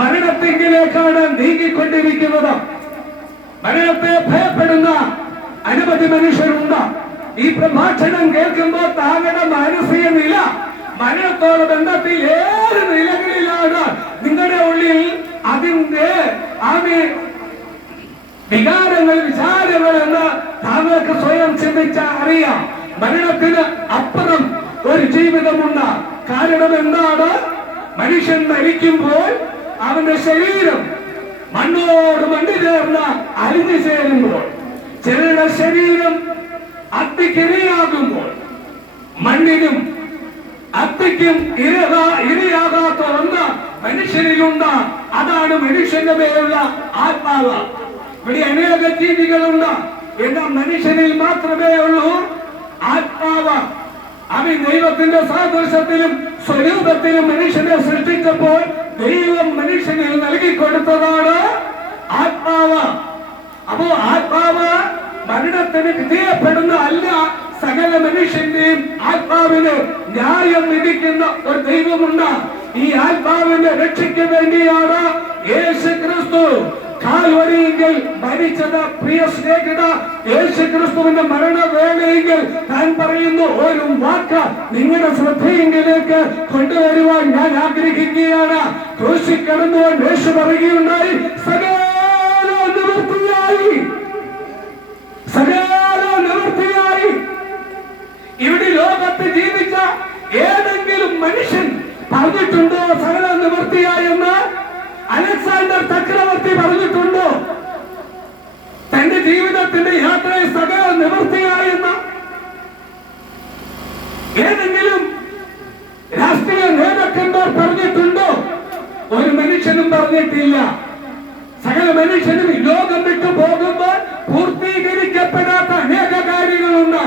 മരണത്തിലേക്കാണ് നീങ്ങിക്കൊണ്ടിരിക്കുന്നത്. മരണത്തെ ഭയപ്പെടുന്ന അനവധി മനുഷ്യരുണ്ട്. ഈ പ്രഭാഷണം കേൾക്കുമ്പോൾ താങ്കളുടെ മാനസിക നില മരണത്തോട് ബന്ധത്തിൽ ഏത് നിലകളിലാണ് നിങ്ങളുടെ ഉള്ളിൽ അതിന്റെ വികാരങ്ങൾ വിചാരങ്ങൾ എന്ന് താങ്കൾക്ക് സ്വയം ചിന്തിച്ചാൽ അറിയാം. മരണത്തിന് അപ്പുറം ഒരു ജീവിതമുണ്ട്. കാരണം എന്താണ്? മനുഷ്യൻ മരിക്കുമ്പോൾ അവന്റെ ശരീരം മണ്ണോട് മണ്ണ് ചേർന്ന് അലിഞ്ഞു ചേരുമ്പോൾ, ചിലരുടെ ശരീരം അഗ്നിക്കിരയാകുമ്പോൾ, മണ്ണിനും അഗ്നിക്കും ഇരയാകാത്ത ഒന്ന് മനുഷ്യനിലുണ്ട്. അതാണ് മനുഷ്യന്റെ മേലുള്ള ആത്മാവ്. ഇവിടെ അനേക ജീവികളുണ്ട്. എന്നാൽ മനുഷ്യനിൽ മാത്രമേ ഉള്ളൂ ആത്മാവ്. അവൻ ദൈവത്തിന്റെ സാദൃശ്യത്തിലും സ്വരൂപത്തിലും മനുഷ്യനെ സൃഷ്ടിച്ചപ്പോൾ ദൈവം മനുഷ്യനിൽ നൽകിക്കൊടുത്തതാണ് ആത്മാവ്. അപ്പോ ആത്മാവ് മരണത്തിന് വിധേയപ്പെടുന്ന അല്ല. സകല മനുഷ്യന്റെയും ആത്മാവിന് ന്യായം വിധിക്കുന്ന ഒരു ദൈവമുണ്ട്. ഈ ആത്മാവിനെ രക്ഷയ്ക്ക് വേണ്ടിയാണ് യേശുക്രിസ്തു കാൽവരിയെങ്കിൽ മരിച്ചത് പ്രിയ സ്നേഹിത യേശുക്രിസ്തുവിന്റെ മരണവേളയെങ്കിൽ താൻ പറയുന്നു ഒരു വാക്ക് നിങ്ങളുടെ ശ്രദ്ധയെങ്കിലേക്ക് കൊണ്ടുവരുവാൻ ഞാൻ ആഗ്രഹിക്കുകയാണ്. ക്രൂശിൽ കിടന്നുവാൻ യേശു പറയുകയുണ്ടായി, സകലം നിവൃത്തിയായി, സകലം നിവൃത്തിയായി. ഇവിടെ ലോകത്ത് ജീവിച്ച ഏതെങ്കിലും മനുഷ്യൻ പറഞ്ഞിട്ടുണ്ടോ സകലം നിവൃത്തിയായെന്ന്? അലക്സാണ്ടർ ചക്രവർത്തി പറഞ്ഞിട്ടുണ്ടോ തന്റെ ജീവിതത്തിന്റെ യാത്രയിൽ സകലം നിവൃത്തിയായെന്ന്? ഏതെങ്കിലും രാഷ്ട്രീയ നേതാക്കന്മാർ പറഞ്ഞിട്ടുണ്ടോ? ഒരു മനുഷ്യനും പറഞ്ഞിട്ടില്ല. സകല മനുഷ്യനും ലോകം വിട്ടു പോകുമ്പോൾ പൂർത്തീകരിക്കപ്പെടാത്ത അനേക കാര്യങ്ങളുണ്ട്.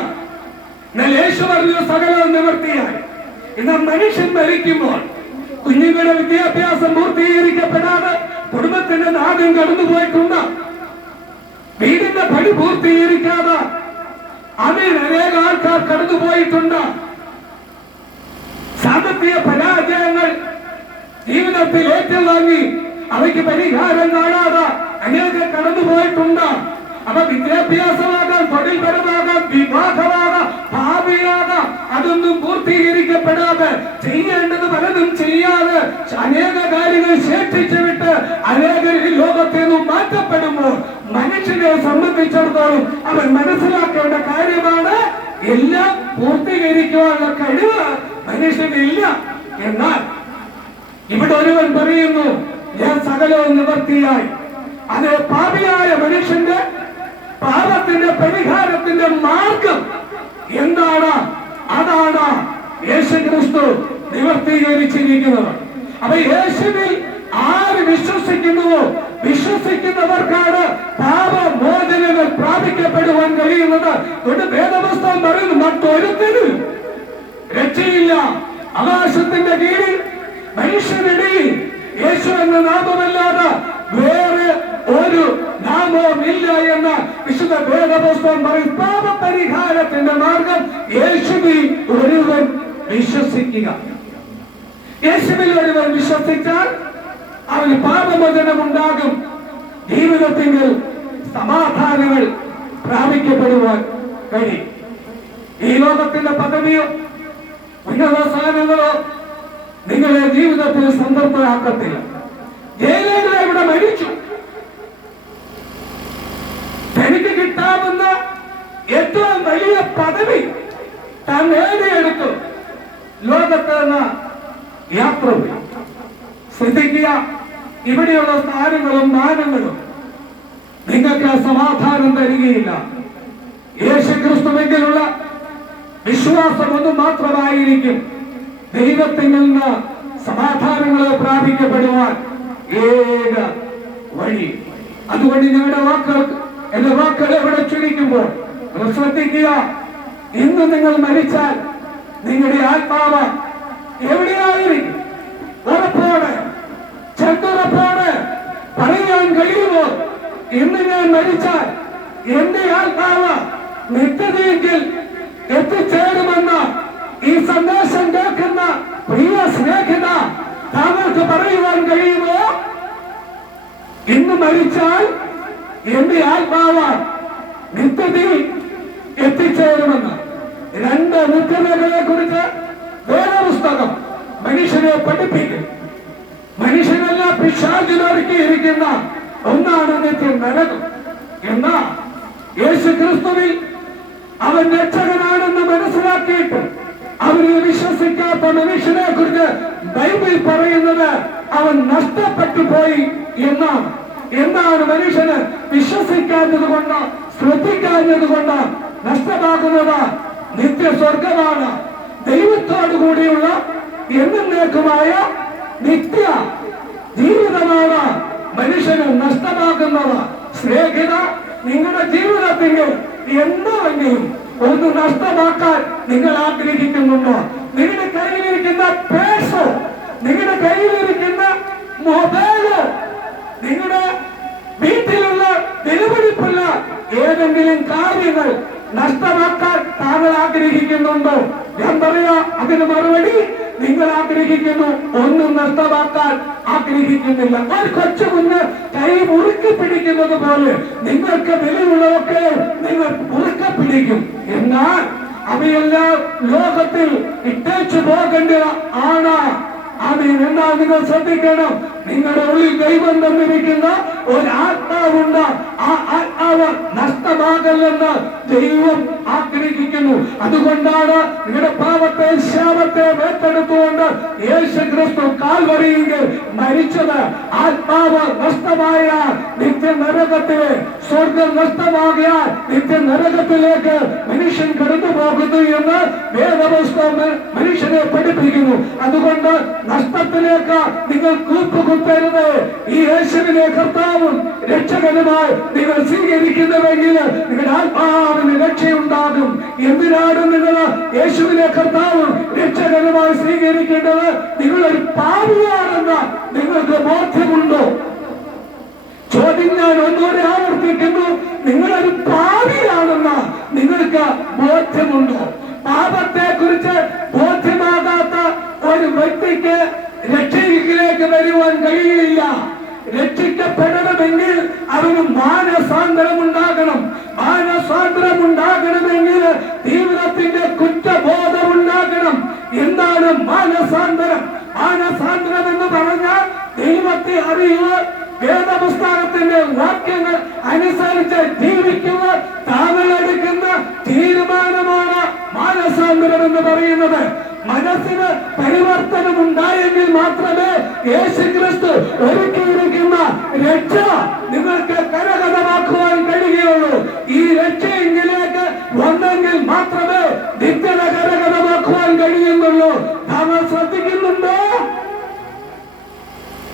എന്നാൽ യേശു പറഞ്ഞു സകലം നിവൃത്തിയായി. എന്നാൽ മനുഷ്യൻ മരിക്കുമ്പോൾ കുഞ്ഞുങ്ങളുടെ വിദ്യാഭ്യാസം പൂർത്തീകരിക്കപ്പെടാതെ കുടുംബത്തിന്റെ നാദ്യം കടന്നുപോയിട്ടുണ്ട്. വീടിന്റെ പണി പൂർത്തീകരിക്കാതെ അതിൽ അനേക ആൾക്കാർ കടന്നുപോയിട്ടുണ്ട്. സാമ്പത്തിക പരാജയങ്ങൾ ജീവിതത്തിൽ ഏറ്റുവാങ്ങി അവയ്ക്ക് പരിഹാരം കാണാതെ അനേകം കടന്നുപോയിട്ടുണ്ട്. അപ്പൊ വിദ്യാഭ്യാസമാകാം, തൊഴിൽപരമാകാം, വിവാഹമാകാം, ഭാവിയാകാം, അതൊന്നും പൂർത്തീകരിക്കപ്പെടാതെ ചെയ്യേണ്ടത് പലതും ചെയ്യാതെ അനേക കാര്യങ്ങൾ ശേഷിച്ചു വിട്ട് അനേകർ ഈ ലോകത്തിൽ നിന്നും മാറ്റപ്പെടുമ്പോൾ മനുഷ്യനെ സംബന്ധിച്ചിടത്തോളം അവൻ മനസ്സിലാക്കേണ്ട കാര്യമാണ് എല്ലാം പൂർത്തീകരിക്കുവാനുള്ള കഴിവ് മനുഷ്യനില്ല. എന്നാൽ ഇവിടെ ഒരുവൻ പറയുന്നു ഞാൻ സകലവും നിവൃത്തിയായി. അത് പാപിയായ മനുഷ്യന്റെ പാപത്തിന്റെ പരിഹാരത്തിന്റെ മാർഗം എന്താണ്? അതാണ് യേശുക്രിസ്തു നിവർത്തീകരിച്ചിരിക്കുന്നത്. അപ്പൊ യേശുവിൽ ആര് വിശ്വസിക്കുന്നുവോ വിശ്വസിക്കുന്നവർക്കാണ് പാപമോചനങ്ങൾ പ്രാപിക്കപ്പെടുവാൻ കഴിയുന്നത്. വേദപുസ്തകം പറയുന്നു മറ്റൊരുത്തിനും രക്ഷയില്ല. ആകാശത്തിന്റെ കീഴിൽ മനുഷ്യനിടയിൽ യേശു എന്ന നാമമല്ലാതെ വേറെ ഒരു നാമവും ഇല്ല എന്ന് വിശുദ്ധ വേദപുസ്തകം പറയും. പാപപരിഹാരത്തിന്റെ മാർഗം യേശുവിൽ ഒരുവൻ വിശ്വസിക്കുക. യേശുവിൽ ഒരുവൻ വിശ്വസിച്ചാൽ അവന് പാപമോചനം ഉണ്ടാകും. ജീവിതത്തിൽ സമാധാനങ്ങൾ പ്രാപിക്കപ്പെടുവാൻ കഴിയും. ഈ ലോകത്തിന്റെ പദവിയോ ഉന്നത സ്ഥാനങ്ങളോ നിങ്ങളെ ജീവിതത്തിൽ സംതൃപ്തരാക്കത്തില്ല. ജയലളിത ഇവിടെ മരിച്ചു. തനിക്ക് കിട്ടാവുന്ന ഏറ്റവും വലിയ പദവി താൻ നേടിയെടുത്തു. ലോകത്ത് നിന്ന് യാത്ര ശ്രദ്ധിക്കുക. ഇവിടെയുള്ള സ്ഥാനങ്ങളും മാനങ്ങളും നിങ്ങൾക്ക് സമാധാനം തരികയില്ല. യേശുക്രിസ്തുവിലുള്ള വിശ്വാസം ഒന്ന് മാത്രമായിരിക്കും ദൈവത്തിൽ നിന്ന് സമാധാനങ്ങളെ പ്രാപിക്കപ്പെടുവാൻ ഏക വഴി. അതുകൊണ്ട് നിങ്ങളുടെ എന്റെ വാക്കുകൾ ഇവിടെ ചുരുക്കുമ്പോൾ നിങ്ങൾ ശ്രദ്ധിക്കുക. ഇന്ന് നിങ്ങൾ മരിച്ചാൽ നിങ്ങളുടെ ആത്മാവ് എവിടെയായിരിക്കും? ഉറപ്പോടെ ചെറുറപ്പോടെ പറയാൻ കഴിയുമോ? ഇന്ന് ഞാൻ മരിച്ചാൽ എന്റെ ആത്മാവ് നിത്യതയെങ്കിൽ എത്തിച്ചേരുമെന്ന് ഈ സന്ദേശം കേൾക്കുന്ന പ്രിയ സ്നേഹിത താങ്കൾക്ക് പറയുവാൻ കഴിയുമോ? ഇന്ന് മരിച്ചാൽ എന്റെ ആത്മാവ് നിത്യതയിൽ എത്തിച്ചേരുമെന്ന്. രണ്ട് നിത്യതകളെ കുറിച്ച് വേദപുസ്തകം മനുഷ്യനെ പഠിപ്പിക്കും. മനുഷ്യനല്ല പിശാചിനൊരുക്കിയിരിക്കുന്ന ഒന്നാണ് നിത്യം നരകം. എന്നാ യേശുക്രിസ്തുവിൽ അവൻ രക്ഷകനാണെന്ന് മനസ്സിലാക്കിയിട്ട് അവനെ വിശ്വസിക്കാത്ത മനുഷ്യനെ കുറിച്ച് ബൈബിൾ പറയുന്നത് അവൻ നഷ്ടപ്പെട്ടു പോയി എന്നാണ്. എന്താണ് മനുഷ്യന് വിശ്വസിക്കാത്തത് കൊണ്ട്, ശ്രദ്ധിക്കാത്തത് കൊണ്ട് നഷ്ടമാകുന്നത്? നിത്യസ്വർഗമാണ്. ദൈവത്തോടു കൂടിയുള്ള എന്നേക്കുമായ നിത്യ ജീവിതമാണ് മനുഷ്യന് നഷ്ടമാകുന്നത്. സ്നേഹിത, നിങ്ങളുടെ ജീവിതത്തിൽ എന്തെങ്കിലും ഒന്ന് നഷ്ടമാക്കാൻ നിങ്ങൾ ആഗ്രഹിക്കുന്നുണ്ടോ? നിങ്ങളുടെ കയ്യിലിരിക്കുന്ന പേഴ്സോ, നിങ്ങളുടെ കയ്യിലിരിക്കുന്ന മൊബൈലോ, നിങ്ങളുടെ വീട്ടിലുള്ള വിലപിടിപ്പുള്ള ഏതെങ്കിലും കാര്യങ്ങൾ നഷ്ടമാക്കാൻ താങ്കൾ ആഗ്രഹിക്കുന്നുണ്ടോ? ഞാൻ പറയാ അതിന് മറുപടി നിങ്ങൾ ആഗ്രഹിക്കുന്നു, ഒന്നും നഷ്ടമാക്കാൻ ആഗ്രഹിക്കുന്നില്ല. ഒരു കൊച്ചുകുഞ്ഞ് കൈ മുറുക്കി പിടിക്കുന്നത് പോലെ നിങ്ങൾക്ക് വിലയുള്ളതൊക്കെ നിങ്ങൾ മുറുക്കെ പിടിക്കും. എന്നാൽ അവയെല്ലാം ലോകത്തിൽ ഇട്ടേച്ചു പോകേണ്ട ആണ്. എന്നാൽ നിങ്ങൾ ശ്രദ്ധിക്കണം, നിങ്ങളുടെ ഉള്ളിൽ ദൈവം തന്നിരിക്കുന്ന ഒരു ആത്മാവുണ്ട്. ആ ആത്മാവ് നഷ്ടമാകല്ലെന്ന് ദൈവം ആഗ്രഹിക്കുന്നു. അതുകൊണ്ടാണ് നിങ്ങളുടെ പാപത്തെ ശാപത്തെ ഏറ്റെടുത്തുകൊണ്ട് യേശു ക്രിസ്തു കാൽവരിയിൽ മരിച്ചത്. ആത്മാവ് നഷ്ടമായ നിത്യ നരകത്തിലെ, സ്വർഗം നഷ്ടമാകിയാൽ നിത്യ നരകത്തിലേക്ക് മനുഷ്യൻ കടന്നു പോകുന്നു എന്ന് വേദപുസ്തകം മനുഷ്യനെ പഠിപ്പിക്കുന്നു. അതുകൊണ്ട് നഷ്ടത്തിലേക്ക് നിങ്ങൾ കൂപ്പുകുത്തരുത്. ഈ യേശുവിനെ കർത്താവും രക്ഷകനുമായി നിങ്ങൾ സ്വീകരിക്കുന്നുവെങ്കിൽ നിങ്ങളുടെ ആത്മാവിന് രക്ഷയുണ്ടാകും. എന്തിനാണ് നിങ്ങൾ യേശുവിനെ കർത്താവും രക്ഷകനുമായി സ്വീകരിക്കേണ്ടത്? നിങ്ങളൊരു പാപിയാണെന്ന് നിങ്ങൾക്ക് ബോധ്യമുണ്ടോ? ചോദ്യം ഞാൻ ഒന്നുകൂടെ ആവർത്തിക്കുന്നു. നിങ്ങളൊരു പാപിയാണെന്ന് നിങ്ങൾക്ക് ബോധ്യമുണ്ടോ? പാപത്തെ കുറിച്ച് ബോധ്യമാകാത്ത ഒരു വ്യക്തിക്ക് രക്ഷയിലേക്ക് വരുവാൻ കഴിയില്ല. രക്ഷിക്കപ്പെടണമെങ്കിൽ അവന് മാനസാന്തരം ഉണ്ടാകണം. മാനസാന്തരം ഉണ്ടാകണമെങ്കിൽ ദൈവത്തിന്റെ കുറ്റബോധം ഉണ്ടാകണം. എന്താണ് മാനസാന്തരം? മാനസാന്തരം എന്ന് പറഞ്ഞാൽ ദൈവത്തെ അറിയുക, വേദപുസ്തകത്തിന്റെ വാക്യങ്ങൾ അനുസരിച്ച് ജീവിക്കുക, താങ്കൾ എടുക്കുന്ന തീരുമാനമാണ് മാനസാന്തരം എന്ന് പറയുന്നത്. മനസ്സിന് പരിവർത്തനം ഉണ്ടായെങ്കിൽ മാത്രമേ യേശുക്രിസ്തു ഒരുക്കിയിരിക്കുന്ന രക്ഷ നിങ്ങൾക്ക് കരഗതമാക്കുവാൻ കഴിയുകയുള്ളൂ. ഈ രക്ഷയെങ്കിലേക്ക് വന്നെങ്കിൽ മാത്രമേ നിത്യത കരഗതമാക്കുവാൻ കഴിയുന്നുള്ളൂ. താങ്കൾ ശ്രദ്ധിക്കുന്നുണ്ടോ?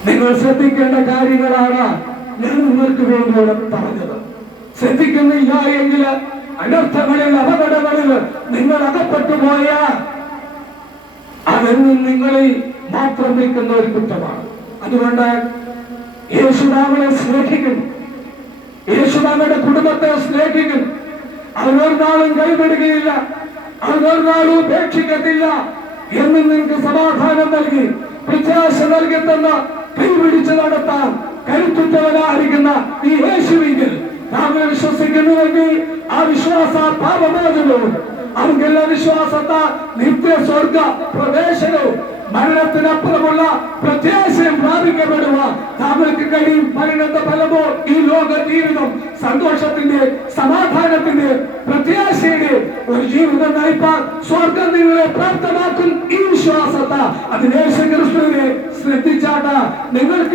നിങ്ങൾ ശ്രദ്ധിക്കേണ്ട കാര്യങ്ങളാണ് ഞാൻ നിങ്ങൾക്ക് വേണ്ടി ഇവിടെ പറഞ്ഞത്. ശ്രദ്ധിക്കുന്നില്ല എങ്കിൽ അനർത്ഥങ്ങളിൽ, അപകടങ്ങളിൽ നിങ്ങൾ അകപ്പെട്ടു പോയാൽ അതെന്നും നിങ്ങളിൽ മാത്രം നിൽക്കുന്ന ഒരു കുറ്റമാണ്. അതുകൊണ്ട് യേശുദാമനെ സ്നേഹിക്കുന്നു, യേശുദാമയുടെ കുടുംബത്തെ സ്നേഹിക്കുന്നു. അവനൊരു നാളും കൈവിടുകയില്ല, അവനൊരു നാളും ഉപേക്ഷിക്കത്തില്ല എന്ന് നിങ്ങൾക്ക് സമാധാനം നൽകി, പ്രത്യാശ നൽകി തന്ന, കൈപിടിച്ച് നടത്താൻ കരുത്തുറ്റവനായിരിക്കുന്ന ഈ യേശുവിൽ താങ്കൾ വിശ്വസിക്കുന്നുവെങ്കിൽ ആ വിശ്വാസ പാപമോചനവും അവങ്കെല്ല വിശ്വാസത്ത നിത്യ സ്വർഗ പ്രവേശനവും മരണത്തിനപ്പുറമുള്ള പ്രത്യാശയും പ്രാപിക്കപ്പെടുക താങ്കൾക്ക് കഴിയും. പരിണത ഫലമോ ഈ ലോക ജീവിതം സന്തോഷത്തിന്റെ, സമാധാനത്തിന്റെ, പ്രത്യാശയുടെ ഒരു ജീവിതം നയിപ്പാൻ സ്വർഗം നിങ്ങളെ പ്രാപ്തമാക്കും. ഈ വിശ്വാസത്ത അതിന് യേശു ക്രിസ്തുവിനെ ശ്രദ്ധിച്ചാട്ട നിങ്ങൾക്ക്